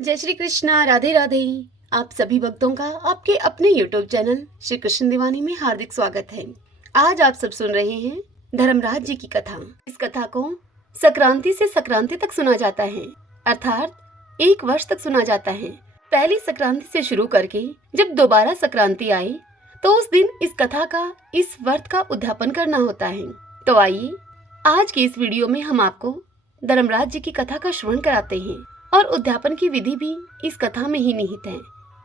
जय श्री कृष्णा, राधे राधे। आप सभी भक्तों का आपके अपने YouTube चैनल श्री कृष्ण दीवानी में हार्दिक स्वागत है। आज आप सब सुन रहे हैं धर्मराज जी की कथा। इस कथा को संक्रांति से संक्रांति तक सुना जाता है, अर्थात 1 वर्ष तक सुना जाता है। पहली संक्रांति से शुरू करके जब दोबारा संक्रांति आए तो उस दिन इस कथा का, इस व्रत का उद्यापन करना होता है। तो आइए आज की इस वीडियो में हम आपको धर्मराज जी की कथा का श्रवण कराते हैं और उद्यापन की विधि भी इस कथा में ही निहित है,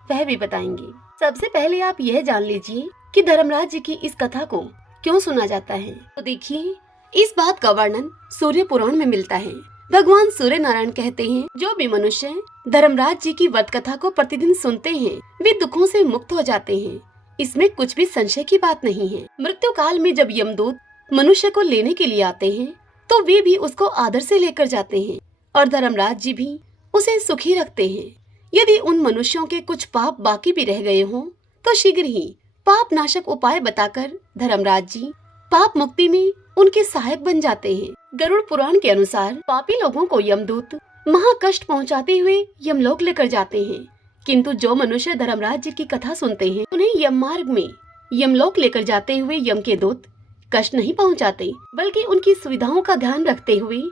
वह भी बताएंगे। सबसे पहले आप यह जान लीजिए कि धर्मराज जी की इस कथा को क्यों सुना जाता है। तो देखिए, इस बात का वर्णन सूर्य पुराण में मिलता है। भगवान सूर्य नारायण कहते हैं, जो भी मनुष्य धर्मराज जी की व्रत कथा को प्रतिदिन सुनते हैं वे दुखों से मुक्त हो जाते हैं। इसमें कुछ भी संशय की बात नहीं है। मृत्यु काल में जब यमदूत मनुष्य को लेने के लिए आते हैं तो वे भी उसको आदर से लेकर जाते हैं और धर्मराज जी भी उसे सुखी रखते हैं। यदि उन मनुष्यों के कुछ पाप बाकी भी रह गए हों तो शीघ्र ही पाप नाशक उपाय बताकर धर्मराज जी पाप मुक्ति में उनके सहायक बन जाते हैं। गरुड़ पुराण के अनुसार पापी लोगों को यमदूत महाकष्ट पहुंचाते हुए यमलोक लेकर जाते हैं, किंतु जो मनुष्य धर्मराज जी की कथा सुनते हैं उन्हें यम मार्ग में यमलोक लेकर जाते हुए यम के दूत कष्ट नहीं पहुंचाते, बल्कि उनकी सुविधाओं का ध्यान रखते हुए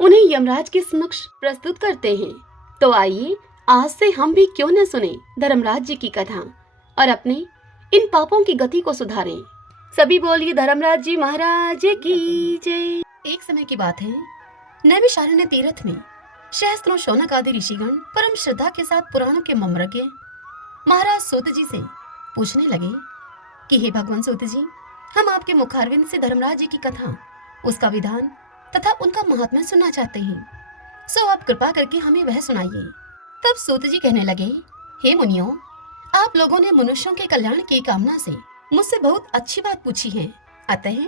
उन्हें यमराज के समक्ष प्रस्तुत करते हैं। तो आइए आज से हम भी क्यों न सुने धर्मराज जी की कथा और अपने इन पापों की गति को सुधारें। सभी बोलिए धर्मराज जी महाराज की जय। एक समय की बात है, नैमिषारण्य तीर्थ में सहस्त्रों शौनक आदि ऋषिगण परम श्रद्धा के साथ पुराणों के मर्मज्ञ महाराज सूत जी से पूछने लगे कि हे भगवान सूत जी, हम आपके मुखारविंद से धर्मराज जी की कथा, उसका विधान तथा उनका महात्म्य सुनना चाहते हैं, सो आप कृपा करके हमें वह सुनाइए। तब सूत जी कहने लगे, हे मुनियों, आप लोगों ने मनुष्यों के कल्याण की कामना से मुझसे बहुत अच्छी बात पूछी है, अतः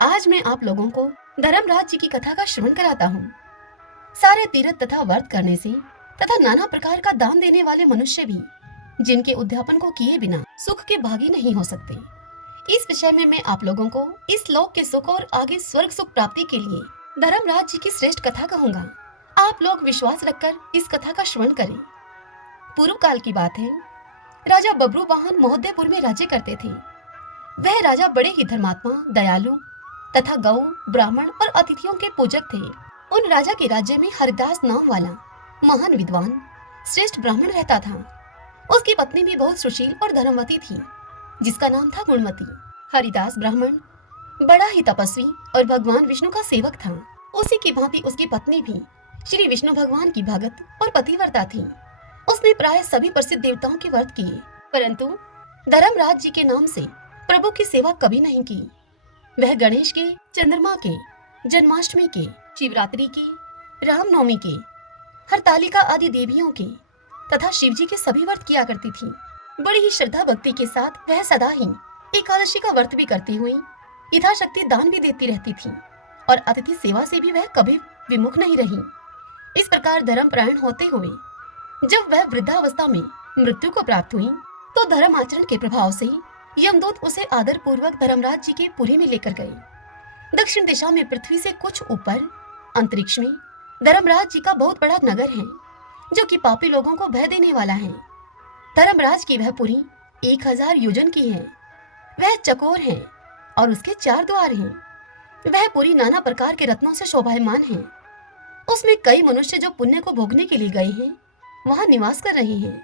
आज मैं आप लोगों को धर्मराज जी की कथा का श्रवण कराता हूँ। सारे तीर्थ तथा व्रत करने से तथा नाना प्रकार का दान देने वाले मनुष्य भी जिनके उद्यापन को किए बिना सुख के भागी नहीं हो सकते। इस विषय में मैं आप लोगों को इस लोक के सुख और आगे स्वर्ग सुख प्राप्ति के लिए धर्मराज जी की श्रेष्ठ कथा कहूँगा। आप लोग विश्वास रखकर इस कथा का श्रवण करें। पूर्व काल की बात है, राजा बब्रुवाहन महोदयपुर में राज्य करते थे। वह राजा बड़े ही धर्मात्मा, दयालु तथा गौ, ब्राह्मण और अतिथियों के पूजक थे। उन राजा के राज्य में हरिदास नाम वाला महान विद्वान श्रेष्ठ ब्राह्मण रहता था। उसकी पत्नी भी बहुत सुशील और धर्मवती थी, जिसका नाम था गुणमती। हरिदास ब्राह्मण बड़ा ही तपस्वी और भगवान विष्णु का सेवक था। उसी की भांति उसकी पत्नी भी श्री विष्णु भगवान की भगत और पतिव्रता थी। उसने प्राय सभी प्रसिद्ध देवताओं के व्रत किए, परंतु धर्मराज जी के नाम से प्रभु की सेवा कभी नहीं की। वह गणेश के, चंद्रमा के, जन्माष्टमी के, शिवरात्रि के, रामनवमी के, हरतालिका आदि देवियों के तथा शिव जी के सभी व्रत किया करती थी। बड़ी ही श्रद्धा भक्ति के साथ वह सदा ही एकादशी का व्रत भी करती हुई यथाशक्ति दान भी देती रहती थी और अतिथि सेवा से भी वह कभी विमुख नहीं रही। इस प्रकार धर्मपरायण होते हुए जब वह वृद्धावस्था में मृत्यु को प्राप्त हुई तो धर्म आचरण के प्रभाव से यमदूत उसे आदर पूर्वक धर्मराज जी के पुरी में लेकर गए। दक्षिण दिशा में पृथ्वी से कुछ ऊपर अंतरिक्ष में धर्मराज जी का बहुत बड़ा नगर है, जो कि पापी लोगों को भय देने वाला है। धर्मराज की वह पुरी 1000 योजन की है। वह चकोर है और उसके 4 द्वार हैं। वह पुरी नाना प्रकार के रत्नों से शोभायमान है। उसमें कई मनुष्य जो पुण्य को भोगने के लिए गए हैं वहां निवास कर रहे हैं।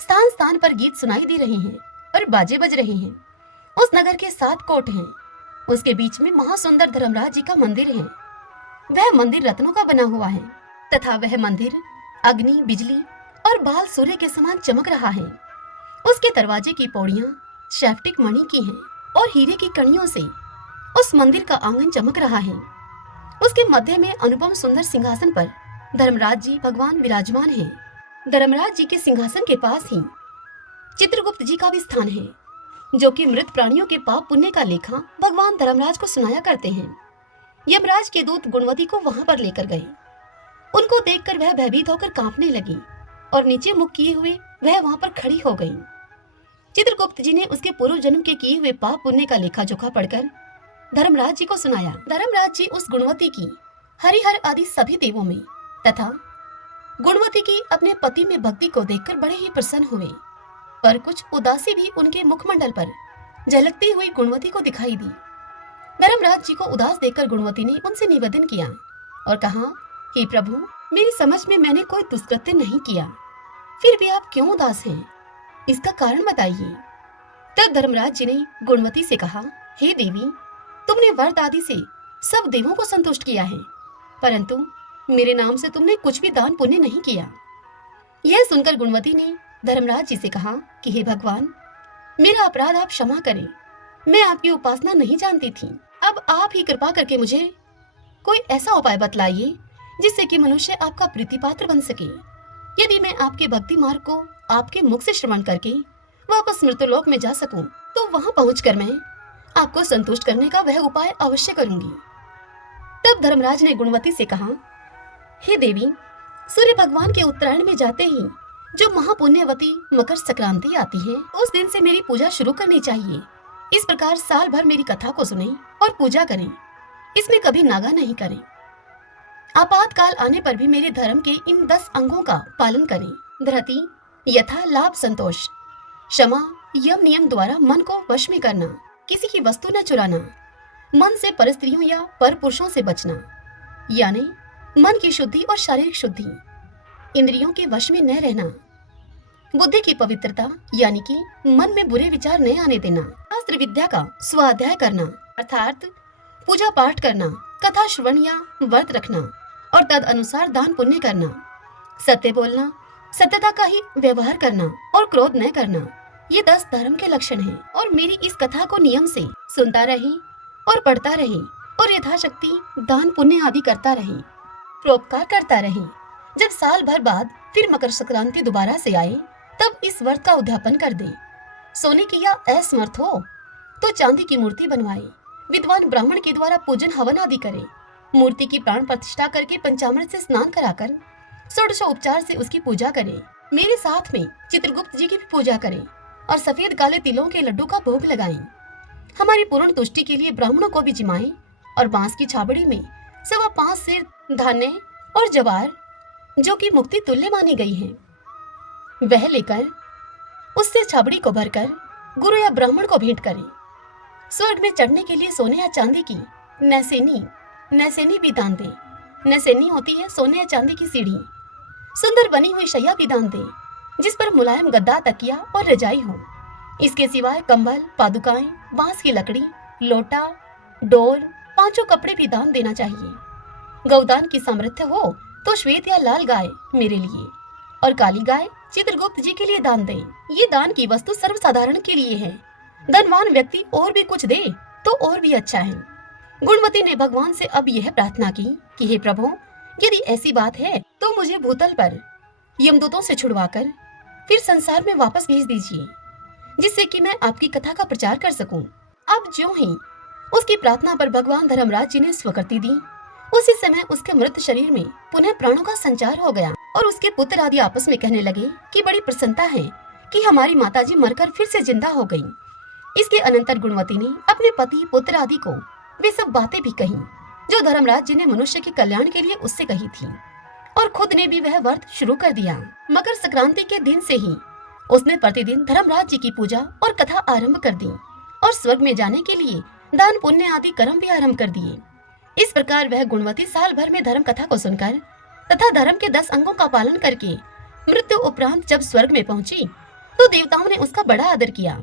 स्थान स्थान पर गीत सुनाई दे रहे हैं और बाजे बज रहे हैं। उस नगर के 7 कोट हैं। उसके बीच में महासुंदर धर्मराज जी का मंदिर है। वह मंदिर रत्नों का बना हुआ है तथा वह मंदिर अग्नि, बिजली और बाल सूर्य के समान चमक रहा है। उसके दरवाजे की पौड़ियां शैफ्टिक मणि की हैं और हीरे की कणियों से उस मंदिर का आंगन चमक रहा है। उसके मध्य में अनुपम सुंदर सिंहासन पर धर्मराज जी भगवान विराजमान हैं। धर्मराज जी के सिंहासन के पास ही चित्रगुप्त जी का भी स्थान है, जो कि मृत प्राणियों के पाप पुण्य का लेखा भगवान धर्मराज को सुनाया करते हैं। यमराज के दूत गुणवती को वहां पर लेकर गए। उनको देखकर वह भयभीत होकर कांपने लगी और नीचे मुख किए हुए वह वहां पर खड़ी हो गई। चित्रगुप्त जी ने उसके पूर्व जन्म के किए हुए पाप पुण्य का लेखा जोखा पढ़कर धर्मराज जी को सुनाया। धर्मराज जी उस गुणवती की हरिहर आदि सभी देवों में तथा गुणवती की अपने पति में भक्ति को देखकर बड़े ही प्रसन्न हुए, पर कुछ उदासी भी उनके मुखमंडल पर झलकती हुई गुणवती को दिखाई दी। धर्मराज जी को उदास देखकर गुणवती ने उनसे निवेदन किया और कहा, हे प्रभु, मेरी समझ में मैंने कोई दुष्कृत्य नहीं किया, फिर भी आप क्यों उदास हैं? इसका कारण बताइए। तब धर्मराज जी ने गुणवती से कहा, हे देवी, तुमने व्रत आदि से सब देवों को संतुष्ट किया है, परंतु मेरे नाम से तुमने कुछ भी दान पुण्य नहीं किया। यह सुनकर गुणवती ने धर्मराज जी से कहा कि हे भगवान, मेरा अपराध आप क्षमा करें, मैं आपकी उपासना नहीं जानती थी। अब आप ही कृपा करके मुझे कोई ऐसा उपाय बतलाइए जिससे कि मनुष्य आपका प्रीति पात्र बन सके। यदि मैं आपके भक्ति मार्ग को आपके मुख से श्रवण करके वापस मृत्युलोक में जा सकूं, तो वहां पहुंचकर मैं आपको संतुष्ट करने का वह उपाय अवश्य करूंगी। तब धर्मराज ने गुणवती से कहा, हे देवी, सूर्य भगवान के उत्तरायण में जाते ही जो महापुण्यवती मकर संक्रांति आती है, उस दिन से मेरी पूजा शुरू करनी चाहिए। इस प्रकार साल भर मेरी कथा को सुने और पूजा करें, इसमें कभी नागा नहीं करें। आपातकाल आने पर भी मेरे धर्म के इन 10 अंगों का पालन करें। धृति, यथा लाभ संतोष, क्षमा, यम नियम द्वारा मन को वश में करना, किसी की वस्तु न चुराना, मन से पर स्त्रियों या पर पुरुषों से बचना, यानी मन की शुद्धि और शारीरिक शुद्धि, इंद्रियों के वश में न रहना, बुद्धि की पवित्रता यानी कि मन में बुरे विचार न आने देना, शास्त्र विद्या का स्वाध्याय करना अर्थात पूजा पाठ करना, कथा श्रवण या व्रत रखना और तद अनुसार दान पुण्य करना, सत्य बोलना, सत्यता का ही व्यवहार करना और क्रोध न करना, ये 10 धर्म के लक्षण हैं। और मेरी इस कथा को नियम से सुनता रहे और पढ़ता रहे और यथाशक्ति दान पुण्य आदि करता रहे, परोपकार करता रहे। जब साल भर बाद फिर मकर संक्रांति दोबारा से आए, तब इस व्रत का उद्यापन कर दे। सोने की या असमर्थ हो तो चांदी की मूर्ति बनवाए, विद्वान ब्राह्मण के द्वारा पूजन हवन आदि करे, मूर्ति की प्राण प्रतिष्ठा करके पंचामृत से स्नान कराकर षोडशोपचार से उसकी पूजा करें। मेरे साथ में चित्रगुप्त जी की भी पूजा करें और सफेद काले तिलों के लड्डू का भोग लगाएं। हमारी पूर्ण तुष्टि के लिए ब्राह्मणों को भी जिमाएं और बांस की छाबड़ी में 5.25 सेर धान्य और जवार, जो कि मुक्ति तुल्य मानी गई है, वह लेकर उससे छाबड़ी को भरकर गुरु या ब्राह्मण को भेंट करें। स्वर्ग में चढ़ने के लिए सोने या चांदी की नैसेनी भी दान दे। नैसेनी होती है सोने या चांदी की सीढ़ी। सुंदर बनी हुई शैया भी दान दे, जिस पर मुलायम गद्दा, तकिया और रजाई हो। इसके सिवाय कंबल, पादुकाएं, बांस की लकड़ी, लोटा, डोल, 5 कपड़े भी दान देना चाहिए। गौदान की सामर्थ्य हो तो श्वेत या लाल गाय मेरे लिए और काली गाय चित्रगुप्त जी के लिए दान दें। ये दान की वस्तु सर्वसाधारण के लिए है। धनवान व्यक्ति और भी कुछ दे तो और भी अच्छा है। गुणवती ने भगवान से अब यह प्रार्थना की कि हे प्रभु, यदि ऐसी बात है तो मुझे भूतल पर यमदूतों से छुड़वाकर फिर संसार में वापस भेज दीजिए, जिससे कि मैं आपकी कथा का प्रचार कर सकूं। अब ज्यों ही उसकी प्रार्थना पर भगवान धर्मराज जी ने स्वीकृति दी, उसी समय उसके मृत शरीर में पुनः प्राणों का संचार हो गया और उसके पुत्र आदि आपस में कहने लगे कि बड़ी प्रसन्नता है कि हमारी माताजी मरकर फिर से जिंदा हो गईं। इसके अनंतर गुणवती ने अपने पति, पुत्र आदि को वे सब बातें भी कही जो धर्मराज जी ने मनुष्य के कल्याण के लिए उससे कही थी, और खुद ने भी वह व्रत शुरू कर दिया। मकर संक्रांति के दिन से ही उसने प्रतिदिन धर्मराज जी की पूजा और कथा आरंभ कर दी और स्वर्ग में जाने के लिए दान पुण्य आदि कर्म भी आरंभ कर दिए। इस प्रकार वह गुणवती साल भर में धर्म कथा को सुनकर तथा धर्म के 10 अंगों का पालन करके मृत्यु उपरांत जब स्वर्ग में पहुंची, तो देवताओं ने उसका बड़ा आदर किया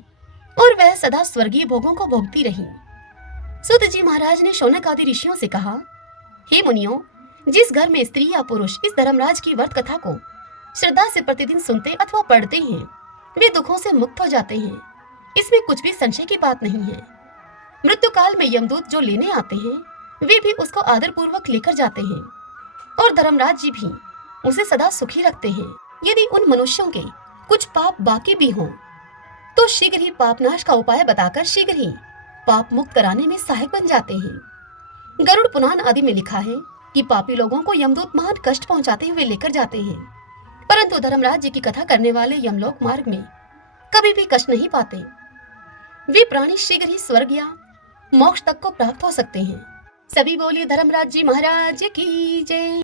और वह सदा स्वर्गीय भोगों को भोगती रही। सूत जी महाराज ने शौनक आदि ऋषियों से कहा, हे मुनियों, जिस घर में स्त्री या पुरुष इस धर्मराज की व्रत कथा को श्रद्धा से प्रतिदिन सुनते अथवा पढ़ते हैं, वे दुखों से मुक्त हो जाते हैं। इसमें कुछ भी संशय की बात नहीं है। मृत्यु काल में यमदूत जो लेने आते हैं, वे भी उसको आदर पूर्वक लेकर जाते हैं और धर्मराज जी भी उसे सदा सुखी रखते हैं। यदि उन मनुष्यों के कुछ पाप बाकी भी हों, तो शीघ्र ही पापनाश का उपाय बताकर शीघ्र ही पाप मुक्त कराने में सहायक बन जाते हैं। गरुड़ पुराण आदि में लिखा है कि पापी लोगों को यमदूत महान कष्ट पहुंचाते हुए लेकर जाते हैं, परंतु धर्मराज जी की कथा करने वाले यमलोक मार्ग में कभी भी कष्ट नहीं पाते। वे प्राणी शीघ्र ही स्वर्ग या मोक्ष तक को प्राप्त हो सकते हैं। सभी बोलिए धर्मराज जी महाराज की जय।